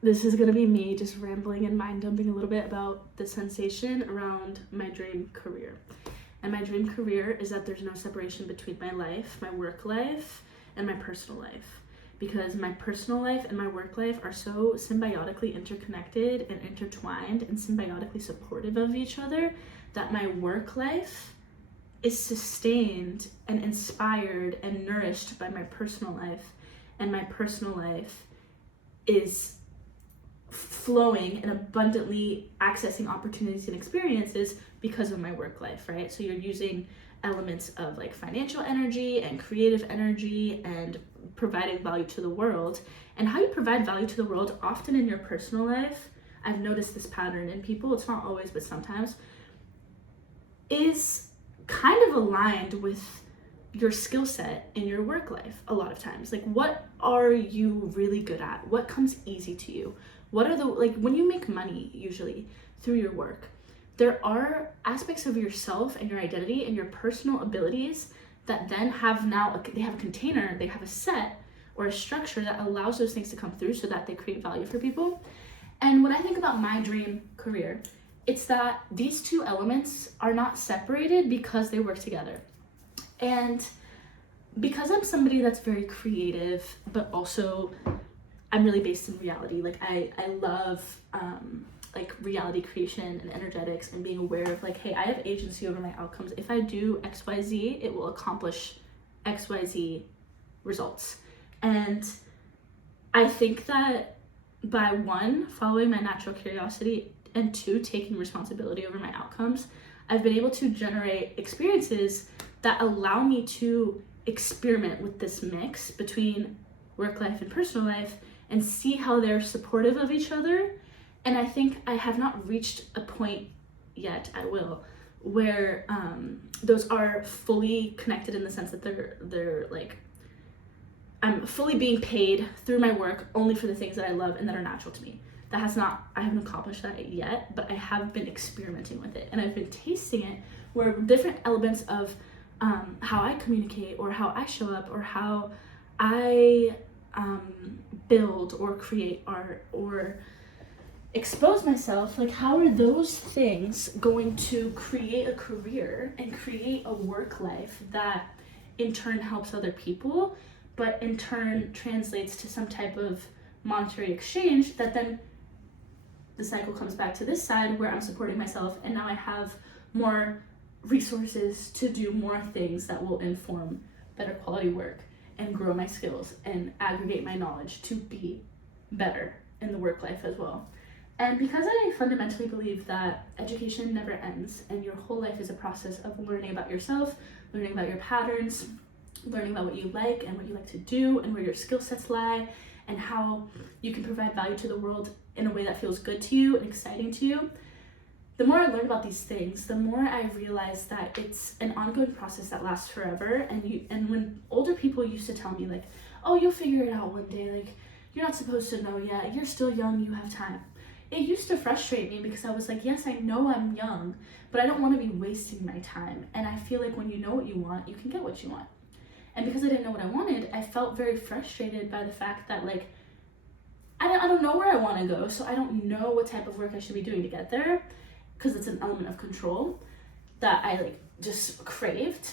this is gonna be me just rambling and mind dumping a little bit about the sensation around my dream career. And my dream career is that there's no separation between my life, my work life, and my personal life. Because my personal life and my work life are so symbiotically interconnected and intertwined and symbiotically supportive of each other that my work life is sustained and inspired and nourished by my personal life, and my personal life is flowing and abundantly accessing opportunities and experiences because of my work life, right? So you're using elements of like financial energy and creative energy and providing value to the world. And how you provide value to the world often in your personal life, I've noticed this pattern in people, it's not always but sometimes, is kind of aligned with your skill set in your work life a lot of times. Like, what are you really good at? What comes easy to you? What are the, like, when you make money usually through your work, there are aspects of yourself and your identity and your personal abilities that then have they have a container, they have a set or a structure that allows those things to come through so that they create value for people. And when I think about my dream career, it's that these two elements are not separated because they work together. And because I'm somebody that's very creative, but also I'm really based in reality. Like I love like reality creation and energetics and being aware of like, hey, I have agency over my outcomes. If I do XYZ, it will accomplish XYZ results. And I think that by one, following my natural curiosity, and two, taking responsibility over my outcomes, I've been able to generate experiences that allow me to experiment with this mix between work life and personal life and see how they're supportive of each other. And I think I have not reached a point yet, I will, where those are fully connected in the sense that they're like, I'm fully being paid through my work only for the things that I love and that are natural to me. I haven't accomplished that yet, but I have been experimenting with it and I've been tasting it, where different elements of how I communicate or how I show up or how I build or create art or expose myself, like how are those things going to create a career and create a work life that in turn helps other people, but in turn translates to some type of monetary exchange that then the cycle comes back to this side where I'm supporting myself and now I have more resources to do more things that will inform better quality work and grow my skills and aggregate my knowledge to be better in the work life as well. And because I fundamentally believe that education never ends and your whole life is a process of learning about yourself, learning about your patterns, learning about what you like and what you like to do and where your skill sets lie and how you can provide value to the world in a way that feels good to you and exciting to you, the more I learn about these things, the more I realize that it's an ongoing process that lasts forever. And when older people used to tell me like, oh, you'll figure it out one day, like you're not supposed to know yet, you're still young, you have time. It used to frustrate me because I was like, yes, I know I'm young, but I don't want to be wasting my time. And I feel like when you know what you want, you can get what you want. And because I didn't know what I wanted, I felt very frustrated by the fact that like, I don't know where I want to go, so I don't know what type of work I should be doing to get there, because it's an element of control that I like just craved.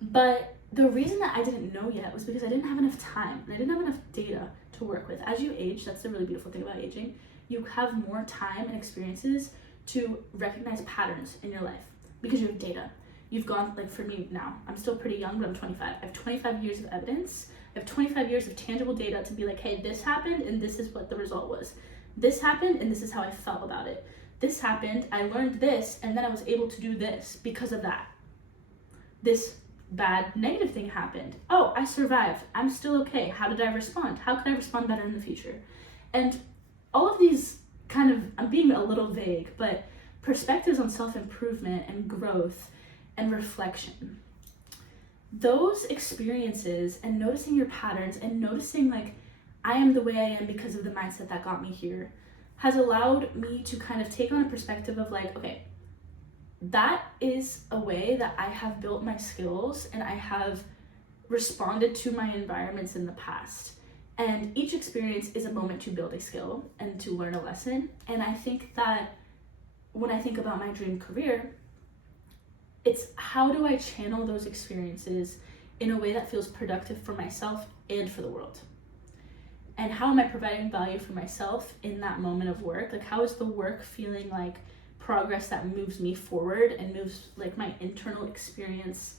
But the reason that I didn't know yet was because I didn't have enough time and I didn't have enough data to work with. As you age, that's the really beautiful thing about aging, you have more time and experiences to recognize patterns in your life because you have data. You've gone, like for me now, I'm still pretty young, but I'm 25. I have 25 years of evidence. I have 25 years of tangible data to be like, hey, this happened and this is what the result was. This happened and this is how I felt about it. This happened, I learned this, and then I was able to do this because of that. This bad negative thing happened. Oh, I survived. I'm still okay. How did I respond? How can I respond better in the future? And all of these kind of, I'm being a little vague, but perspectives on self-improvement and growth and reflection. Those experiences and noticing your patterns and noticing like, I am the way I am because of the mindset that got me here has allowed me to kind of take on a perspective of like, okay, that is a way that I have built my skills and I have responded to my environments in the past. And each experience is a moment to build a skill and to learn a lesson. And I think that when I think about my dream career, it's how do I channel those experiences in a way that feels productive for myself and for the world? And how am I providing value for myself in that moment of work? Like, how is the work feeling like progress that moves me forward and moves like my internal experience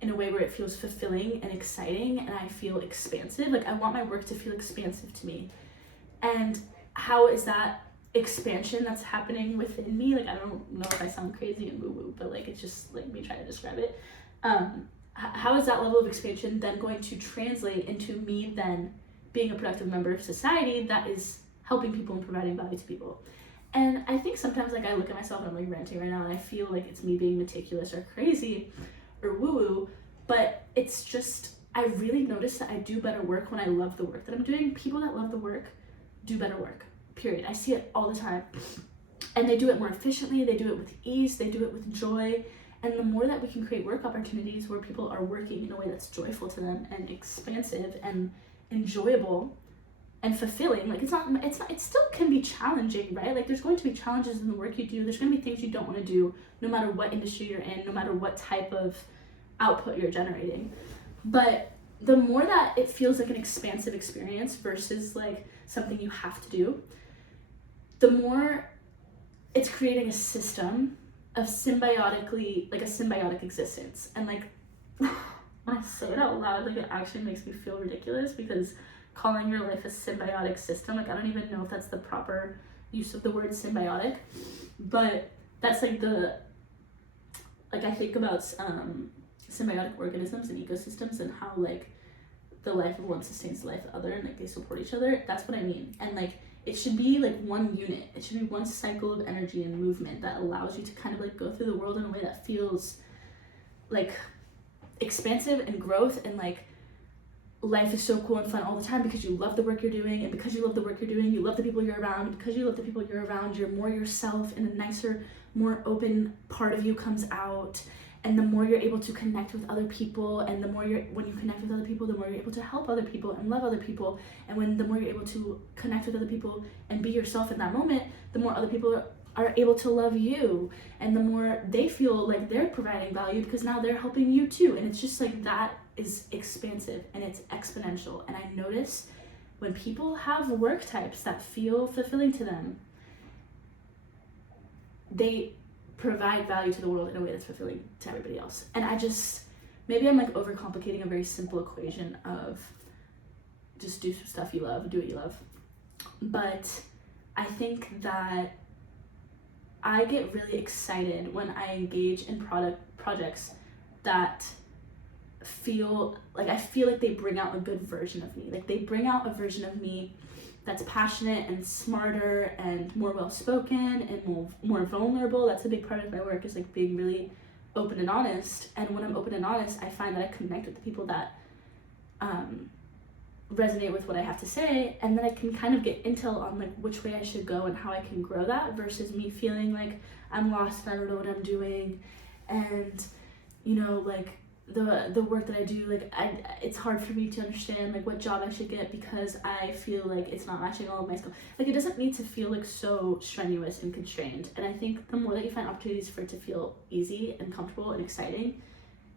in a way where it feels fulfilling and exciting and I feel expansive? Like, I want my work to feel expansive to me. And how is that expansion that's happening within me? Like, I don't know if I sound crazy and woo-woo, but like, it's just like me trying to describe it. How is that level of expansion then going to translate into me then being a productive member of society that is helping people and providing value to people? And I think sometimes like I look at myself and I'm like ranting right now and I feel like it's me being meticulous or crazy or woo-woo, but it's just, I really notice that I do better work when I love the work that I'm doing. People that love the work do better work, period. I see it all the time. And they do it more efficiently, they do it with ease, they do it with joy. And the more that we can create work opportunities where people are working in a way that's joyful to them and expansive and enjoyable and fulfilling, like it still can be challenging, right? Like, there's going to be challenges in the work you do. There's going to be things you don't want to do, no matter what industry you're in, no matter what type of output you're generating. But the more that it feels like an expansive experience versus like something you have to do, the more it's creating a system of symbiotic existence. And like, when I say it out loud, like, it actually makes me feel ridiculous, because calling your life a symbiotic system, like, I don't even know if that's the proper use of the word symbiotic, but that's like I think about symbiotic organisms and ecosystems and how like the life of one sustains the life of the other and like they support each other. That's what I mean. And like, it should be like one unit. It should be one cycle of energy and movement that allows you to kind of like go through the world in a way that feels like expansive and growth, and like life is so cool and fun all the time because you love the work you're doing, and because you love the work you're doing, you love the people you're around, and because you love the people you're around, you're more yourself, and a nicer, more open part of you comes out. And the more you're able to connect with other people, and when you connect with other people, the more you're able to help other people and love other people. And the more you're able to connect with other people and be yourself in that moment, the more other people are able to love you, and the more they feel like they're providing value because now they're helping you too. And it's just like, that is expansive and it's exponential. And I notice when people have work types that feel fulfilling to them, they provide value to the world in a way that's fulfilling to everybody else. And maybe I'm like overcomplicating a very simple equation of just do some stuff you love, do what you love. But I think that I get really excited when I engage in projects that feel like they bring out a good version of me. Like, they bring out a version of me that's passionate and smarter and more well-spoken and more vulnerable. That's a big part of my work, is like being really open and honest. And when I'm open and honest, I find that I connect with the people that resonate with what I have to say, and then I can kind of get intel on like which way I should go and how I can grow that, versus me feeling like I'm lost and I don't know what I'm doing. And you know, like the work that I do, like it's hard for me to understand like what job I should get because I feel like it's not matching all of my skills. Like, it doesn't need to feel like so strenuous and constrained. And I think the more that you find opportunities for it to feel easy and comfortable and exciting,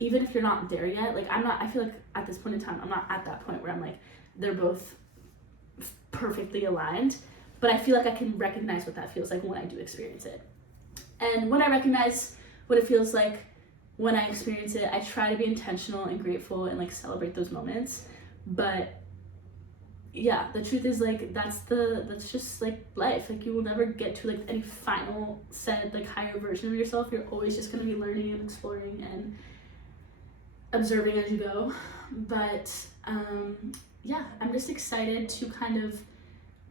even if you're not there yet, like I feel like at this point in time, I'm not at that point where I'm like, they're both perfectly aligned, but I feel like I can recognize what that feels like when I do experience it. And when I recognize what it feels like when I experience it, I try to be intentional and grateful and like celebrate those moments. But yeah, the truth is like, that's just like life. Like, you will never get to like any final said like higher version of yourself. You're always just going to be learning and exploring and observing as you go. But yeah, I'm just excited to kind of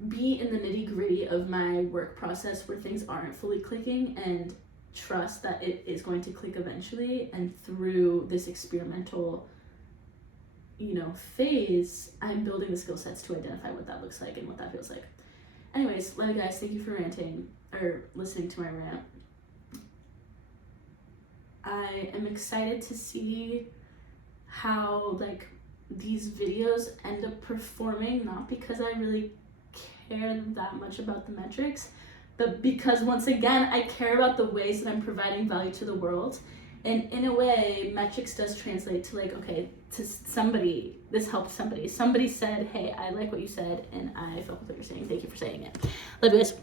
be in the nitty-gritty of my work process where things aren't fully clicking, and trust that it is going to click eventually. And through this experimental, phase, I'm building the skill sets to identify what that looks like and what that feels like. Anyways, love you guys. Thank you for ranting or listening to my rant. I am excited to see how like these videos end up performing not because I really care that much about the metrics, but because once again I care about the ways that I'm providing value to the world. And in a way, metrics does translate to like, okay, to somebody, this helped somebody. Somebody said, hey, I like what you said, and I felt with what you're saying. Thank you for saying it. Love you guys.